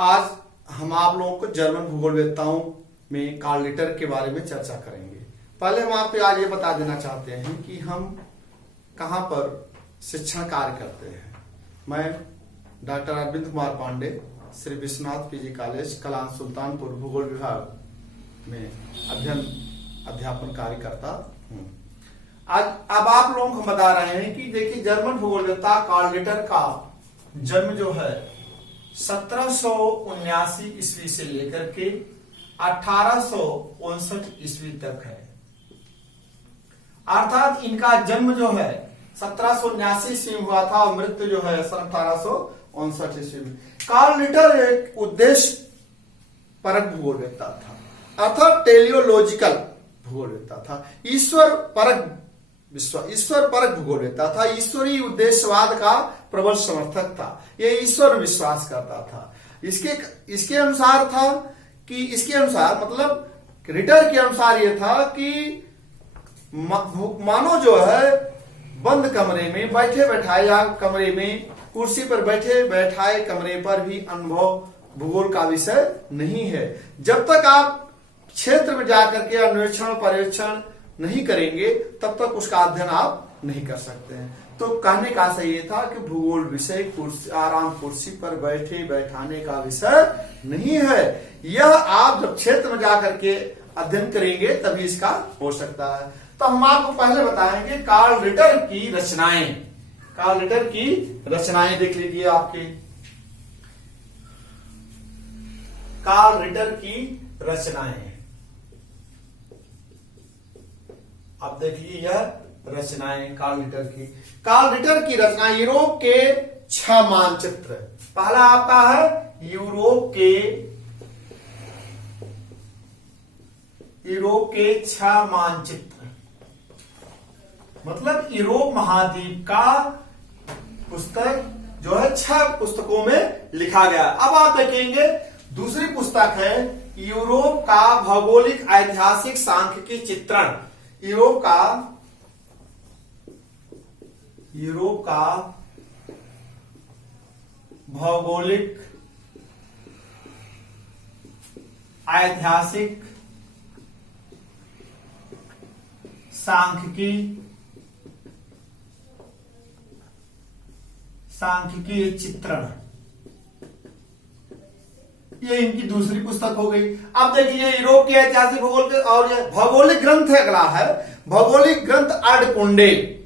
आज हम आप लोगों को जर्मन भूगोलवेत्ताओं में कार्ल रिटर के बारे में चर्चा करेंगे। पहले हम आपको आज ये बता देना चाहते हैं कि हम कहाँ पर शिक्षण कार्य करते हैं। मैं doctor Arvind Kumar Pandey, Shri Vishwanath PG college Kalan Sultanpur भूगोल विभाग में अध्यापन कार्य करता हूँ। आज अब आप लोगों को बता रहे हैं कि देखिए जर्मन भूगोलवेत्ता कार्ल रिटर का जन्म जो है 1779 ईस्वी से लेकर के 1859 ईस्वी तक है। अर्थात इनका जन्म जो है 1779 ईस्वी में हुआ था और मृत्यु जो है 1859 ईस्वी में। कार्ल रिटर एक उद्देश्य परक भूगोलवेत्ता था, अर्थात टेलियोलॉजिकल भूगोलवेत्ता था। ईश्वर परक भूगोलवेत्ता था। ईश्वरीय उद्देश्यवाद का प्रबल समर्थक था। ये ईश्वर विश्वास करता था। इसके अनुसार था कि इसके अनुसार मतलब रिटर के अनुसार ये था कि मानव जो है बंद कमरे में बैठे बैठाए या कमरे में कुर्सी पर बैठे बैठाए कमरे पर भी अनुभव भूगोल का विषय नहीं है। जब तक आप क्षेत्र में जाकर के अन्वेषण पर्यवेक्षण नहीं करेंगे तब तक उसका अध्ययन आप नहीं कर सकते हैं। तो कहने का सही ये था कि भूगोल विषय आराम कुर्सी पर बैठे बैठाने का विषय नहीं है। यह आप जब क्षेत्र में जाकर के अध्ययन करेंगे तभी इसका हो सकता है। तो हम आपको पहले बताएंगे कार्ल रिटर की रचनाएं। कार्ल रिटर की रचनाएं देख लीजिए आपके। कार्ल रिटर की रचनाएं आप देखिए, यह रचनाएं कार्ल रिटर की। कार्ल रिटर की रचना यूरोप के 6 मानचित्र। पहला आपका है यूरोप के 6 मानचित्र, मतलब यूरोप महाद्वीप का पुस्तक जो है 6 पुस्तकों में लिखा गया। अब आप देखेंगे दूसरी पुस्तक है यूरोप का भौगोलिक ऐतिहासिक सांख्यिकी चित्रण। यूरोप का भौगोलिक ऐतिहासिक सांख्यिकी चित्रण, ये इनकी दूसरी पुस्तक हो गई। अब देखिए यूरोप के ऐतिहासिक भूगोल के और ये भौगोलिक ग्रंथ अगला है भौगोलिक ग्रंथ अर्धकुंडे।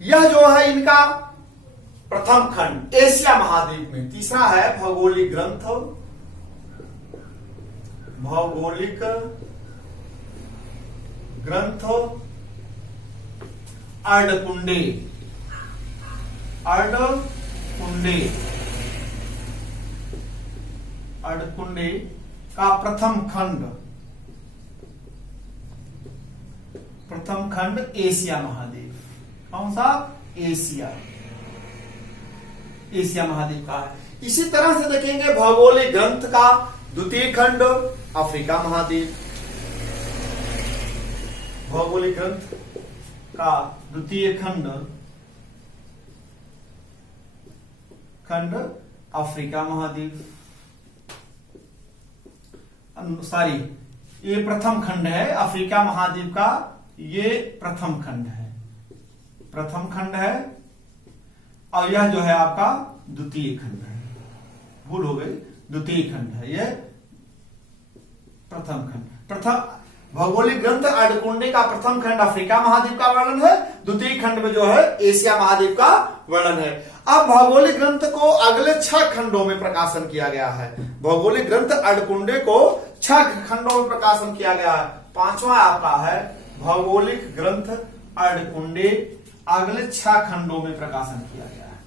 यह जो है इनका प्रथम खंड एशिया महाद्वीप में। तीसरा है भौगोलिक ग्रंथ अर्धकुंडे अर्धकुंडे का प्रथम खंड एशिया महाद्वीप। कौन सा? एशिया महाद्वीप का है। इसी तरह से देखेंगे भौगोलिक ग्रंथ का द्वितीय खंड अफ्रीका महाद्वीप। भौगोलिक ग्रंथ का द्वितीय खंड अफ्रीका महाद्वीप। सॉरी, ये प्रथम खंड है अफ्रीका महाद्वीप का। ये प्रथम खंड है और यह जो है आपका द्वितीय खंड है। भूल हो गई, द्वितीय खंड है ये, प्रथम खंड। भौगोलिक ग्रंथ अर्धकुंडे का प्रथम खंड अफ्रीका महाद्वीप का वर्णन है। द्वितीय खंड में जो है एशिया महाद्वीप का वर्णन है। अब भौगोलिक ग्रंथ को अगले 6 खंडों में प्रकाशन किया गया है। भौगोलिक ग्रंथ अर्धकुंडे को 6 खंडों में प्रकाशन किया गया है। 5वां आपका है भौगोलिक ग्रंथ अर्धकुंडे, अगले 6 खंडों में प्रकाशन किया गया है।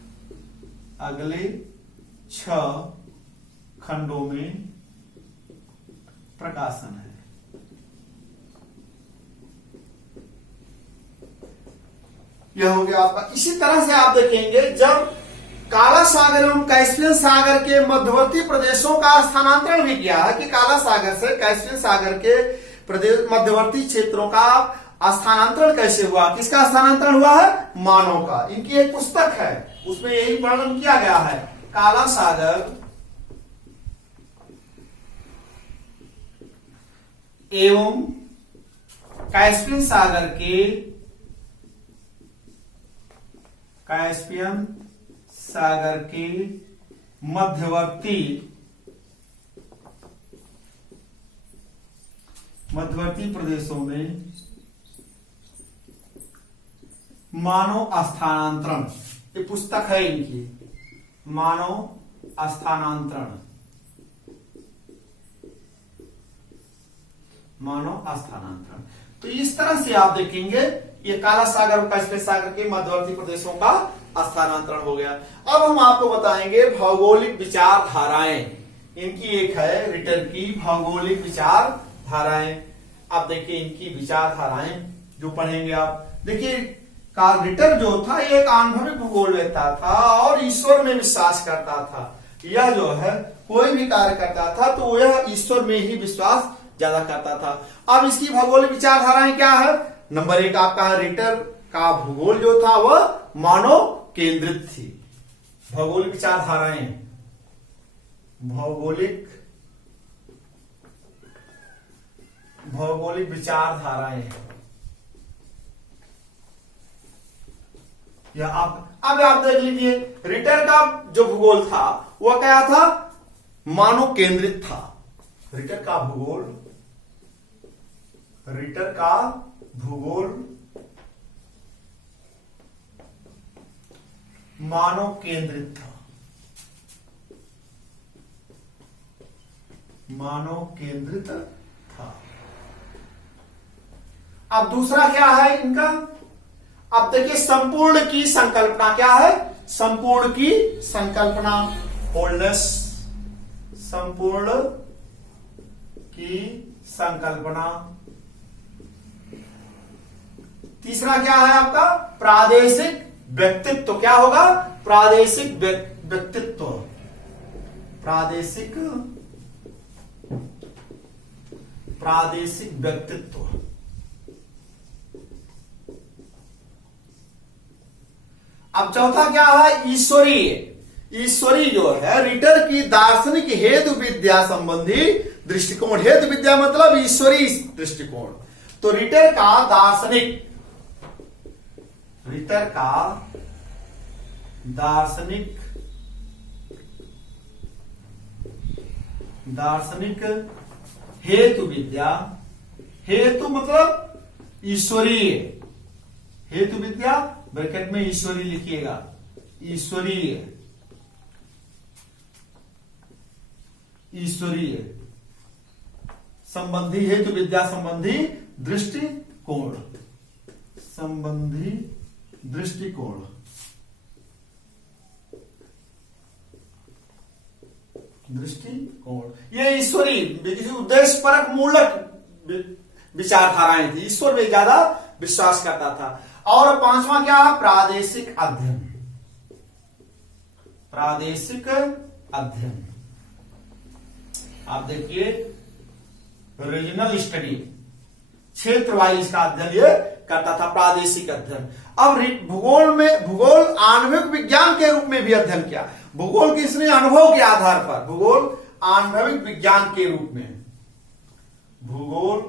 अगले 6 खंडों में प्रकाशन है। यह हो गया आपका। इसी तरह से आप देखेंगे जब काला सागर एवं कैस्पियन सागर के मध्यवर्ती प्रदेशों का स्थानांतरण भी किया है कि काला सागर से कैस्पियन सागर के प्रदेश मध्यवर्ती क्षेत्रों का स्थानांतरण कैसे हुआ। किसका स्थानांतरण हुआ है? मानव का। इनकी एक पुस्तक है उसमें यही वर्णन किया गया है। काला सागर एवं कैस्पियन सागर के मध्यवर्ती प्रदेशों में मानव स्थानांतरण, ये पुस्तक है इनकी, मानव स्थानांतरण। तो इस तरह से आप देखेंगे ये काला सागर और कैस्पियन सागर के मध्यवर्ती प्रदेशों का स्थानांतरण हो गया। अब हम आपको बताएंगे भौगोलिक विचारधाराएं। इनकी एक है रिटर की भौगोलिक विचारधाराएं। आप देखिए इनकी विचारधाराएं जो पढ़ेंगे आप। देखिए कार्ल रिटर जो था ये एक अनुभवी भूगोलवेत्ता था और ईश्वर में विश्वास करता था। यह जो है कोई भी कार्य करता था तो यह ईश्वर में ही विश्वास ज्यादा करता था। अब इसकी भौगोलिक विचारधाराएं क्या है? नंबर 1 आपका रिटर का भूगोल जो था वह मानव केंद्रित थी। भौगोलिक विचारधाराएं, भौगोलिक विचारधाराएं या अब आप देख लीजिए रिटर का जो भूगोल था वह क्या था? मानव केंद्रित था। रिटर का भूगोल मानव केंद्रित था। अब दूसरा क्या है इनका? अब देखिए संपूर्ण की संकल्पना क्या है? संपूर्ण की संकल्पना, होलनेस, संपूर्ण की संकल्पना। तीसरा क्या है आपका? प्रादेशिक व्यक्तित्व। क्या होगा? प्रादेशिक व्यक्तित्व। प्रादेशिक व्यक्तित्व। अब चौथा क्या है? ईश्वरीय जो है रिटर की दार्शनिक हेतु विद्या संबंधी दृष्टिकोण। हेतु विद्या मतलब ईश्वरीय दृष्टिकोण। तो रिटर का दार्शनिक हेतु विद्या, हेतु मतलब ईश्वरीय, हेतु विद्या ब्रैकेट में ईश्वरीय लिखिएगा, ईश्वरीय संबंधी, हेतु विद्या संबंधी दृष्टिकोण, ये ईश्वरीय उद्देश्य परक मूलक विचारधाराएं थी। ईश्वर में ज्यादा विश्वास करता था। और 5वां क्या? प्रादेशिक अध्ययन। आप देखिए रीजनल स्टडी, क्षेत्रवाई इसका अध्ययन ये करता था, प्रादेशिक अध्ययन। अब भूगोल आणविक विज्ञान के रूप में भी अध्ययन किया। भूगोल किसने? अनुभव के आधार पर। भूगोल आणविक विज्ञान के रूप में, भूगोल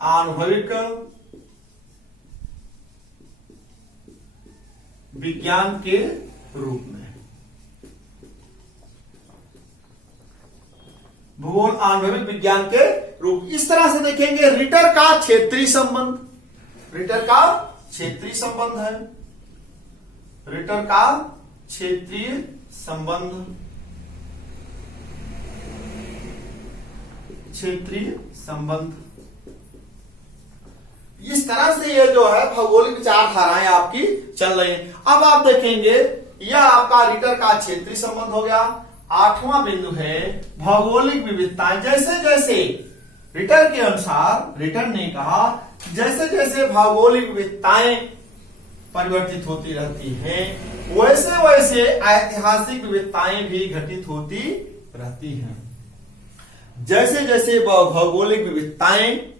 आणविक विज्ञान के रूप में, भूगोल आणविक विज्ञान के रूप। इस तरह से देखेंगे रिटर का क्षेत्रीय संबंध, रिटर का क्षेत्रीय संबंध है, रिटर का क्षेत्रीय संबंध, क्षेत्रीय संबंध। इस तरह से ये जो है भौगोलिक विचारधाराएं आपकी चल रही हैं। अब आप देखेंगे यह आपका रिटर का क्षेत्रीय संबंध हो गया। 8वां बिंदु है भौगोलिक विविधताएं। जैसे जैसे रिटर के अनुसार, रिटर ने कहा जैसे जैसे भौगोलिक विविधताएं परिवर्तित होती रहती हैं वैसे वैसे ऐतिहासिक विविधताएं भी घटित होती रहती हैं। जैसे जैसे भौगोलिक विविधताएं,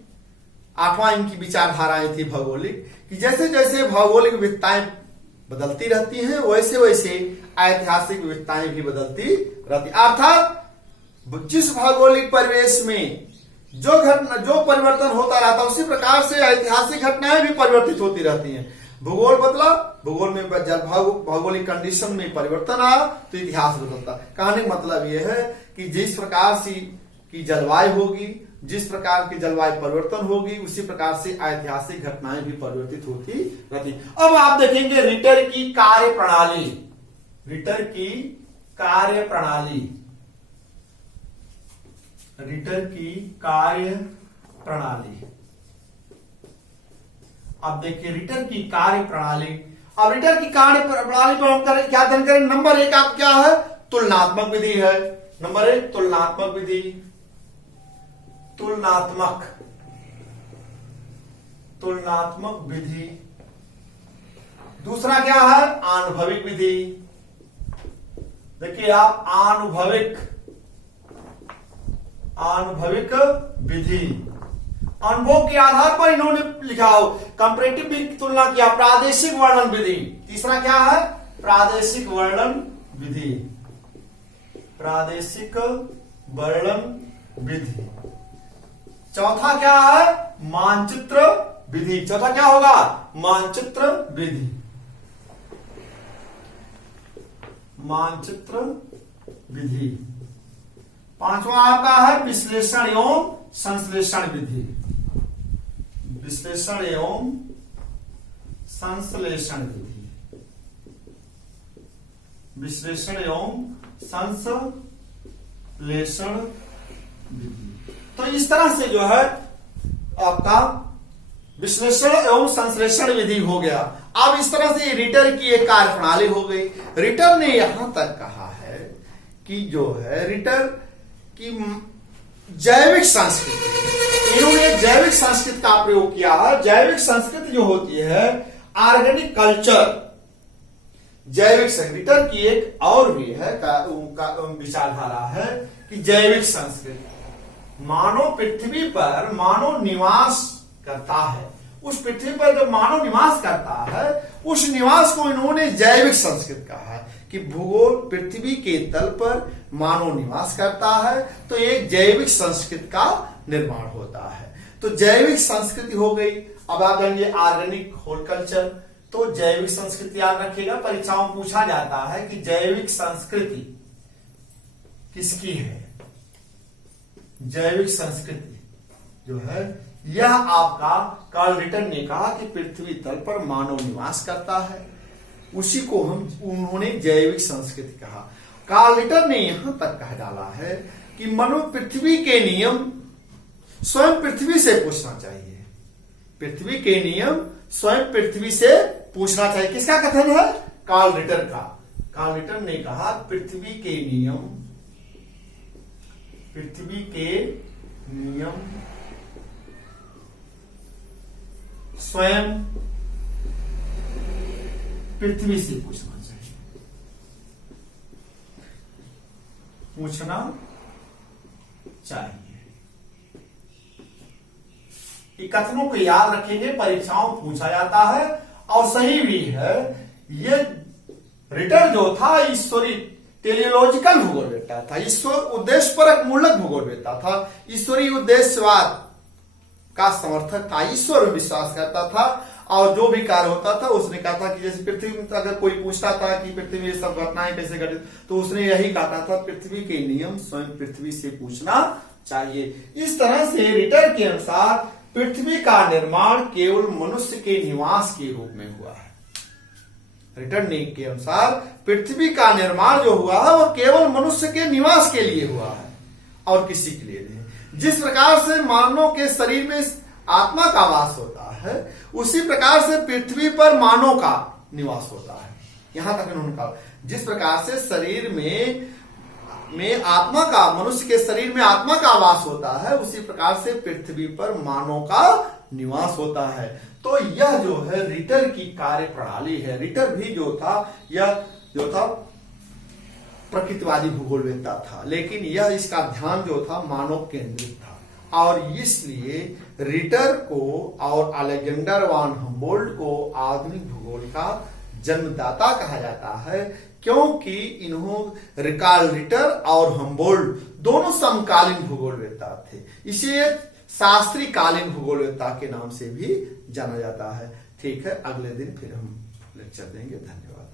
8वां इनकी विचारधाराएं थी भौगोलिक, कि जैसे जैसे भौगोलिक विविधताएं बदलती रहती हैं वैसे वैसे ऐतिहासिक विविधताएं भी बदलती रहती। अर्थात जिस भौगोलिक परिवेश में जो परिवर्तन होता रहता है, उसी प्रकार से ऐतिहासिक घटनाएं भी परिवर्तित होती रहती हैं। भूगोल बदला, भूगोल में भौगोलिक कंडीशन में परिवर्तन आया तो इतिहास बदलता। कहने का मतलब यह है कि जिस प्रकार से की जलवायु होगी, जिस प्रकार की जलवायु परिवर्तन होगी, उसी प्रकार से ऐतिहासिक घटनाएं भी परिवर्तित होती रहती। अब आप देखेंगे रिटर की कार्य प्रणाली, रिटर की कार्य प्रणाली, रिटर की कार्य प्रणाली। अब देखिए रिटर की कार्य प्रणाली। अब रिटर की कार्य प्रणाली पर हम क्या अध्ययन करें? नंबर 1 आप क्या है? तुलनात्मक विधि है। नंबर 1 तुलनात्मक विधि, तुलनात्मक विधि। दूसरा क्या है? आनुभविक विधि। देखिए आप आनुभविक विधि, अनुभव के आधार पर इन्होंने लिखा हो। कंपैरेटिव की तुलना किया। प्रादेशिक वर्णन विधि। तीसरा क्या है? प्रादेशिक वर्णन विधि, प्रादेशिक वर्णन विधि। चौथा क्या है? मानचित्र विधि। चौथा क्या होगा? मानचित्र विधि, मानचित्र विधि। पांचवा आपका है विश्लेषण एवं संश्लेषण विधि, विश्लेषण एवं संश्लेषण विधि, विश्लेषण एवं संश्लेषण विधि। तो इस तरह से जो है आपका विश्लेषण एवं संश्लेषण विधि हो गया। अब इस तरह से रिटर की एक कार्य प्रणाली हो गई। रिटर ने यहां तक कहा है कि जो है रिटर की जैविक संस्कृति, इन्होंने जैविक संस्कृति का प्रयोग किया है। जैविक संस्कृति जो होती है ऑर्गेनिक कल्चर, जैविक संस्कृति। रिटर की एक और भी है विचारधारा है कि जैविक संस्कृति, मानव पृथ्वी पर मानव निवास करता है, उस पृथ्वी पर जब मानव निवास करता है उस निवास को इन्होंने जैविक संस्कृति कहा है कि भूगोल पृथ्वी के तल पर मानव निवास करता है तो एक जैविक संस्कृति का निर्माण होता है। तो जैविक संस्कृति हो गई। अब आप जानिए ऑर्गेनिक हॉर्टिकल्चर। तो जैविक संस्कृति याद रखिएगा, परीक्षाओं में पूछा जाता है कि जैविक संस्कृति किसकी है? जैविक संस्कृति जो है यह आपका कार्ल रिटर ने कहा कि पृथ्वी तल पर मानव निवास करता है, उसी को उन्होंने जैविक संस्कृति कहा। कार्ल रिटर ने यहां तक कह डाला है कि मनुष्य पृथ्वी के नियम स्वयं पृथ्वी से पूछना चाहिए, पृथ्वी के नियम स्वयं पृथ्वी से पूछना चाहिए। किसका कथन है? कार्ल रिटर का। कार्ल रिटर ने कहा पृथ्वी के नियम, पृथ्वी के नियम स्वयं पृथ्वी से पूछना चाहिए, पूछना चाहिए। कथनों को याद रखेंगे, परीक्षाओं में पूछा जाता है और सही भी है। ये रिटर जो था ईश्वरी टेलियोलॉजिकल भूगोल बेटा था, ईश्वर उद्देश्यपरक मूलक भूगोल बेटा था, ईश्वरीय उद्देश्यवाद का समर्थक था, ईश्वर में विश्वास करता था और जो भी कार्य होता था उसने कहा था कि जैसे पृथ्वी में अगर कोई पूछता था कि पृथ्वी में सब घटनाएं कैसे घटित, तो उसने यही कहा था पृथ्वी के नियम स्वयं पृथ्वी से पूछना चाहिए। इस तरह से रिटर के अनुसार पृथ्वी का निर्माण केवल मनुष्य के निवास के रूप में हुआ है। रिटर ने के अनुसार पृथ्वी का निर्माण जो हुआ है वह केवल मनुष्य के निवास के लिए हुआ है और किसी के लिए नहीं। जिस प्रकार से मानव के शरीर में आत्मा का वास होता है उसी प्रकार से पृथ्वी पर मानव का निवास होता है। यहां तक इन्होंने कहा जिस प्रकार से शरीर में आत्मा का, मनुष्य के शरीर में आत्मा का वास होता है उसी प्रकार से पृथ्वी पर मानव का निवास होता है। तो यह जो है रिटर की कार्य प्रणाली है। रिटर भी जो था यह जो था प्रकृतिवादी भूगोलवेत्ता था, लेकिन यह इसका ध्यान जो था मानव केंद्रित था और इसलिए रिटर को और अलेक्जेंडर वान हम्बोल्ट को आधुनिक भूगोल का जन्मदाता कहा जाता है, क्योंकि इन्हों कार्ल रिटर और हम्बोल्ट दोनों समकालीन भूगोलवेत्ता थे। इसे शास्त्रीय कालीन भूगोलवेत्ता के नाम से भी जाना जाता है। ठीक है, अगले दिन फिर हम लेक्चर देंगे। धन्यवाद।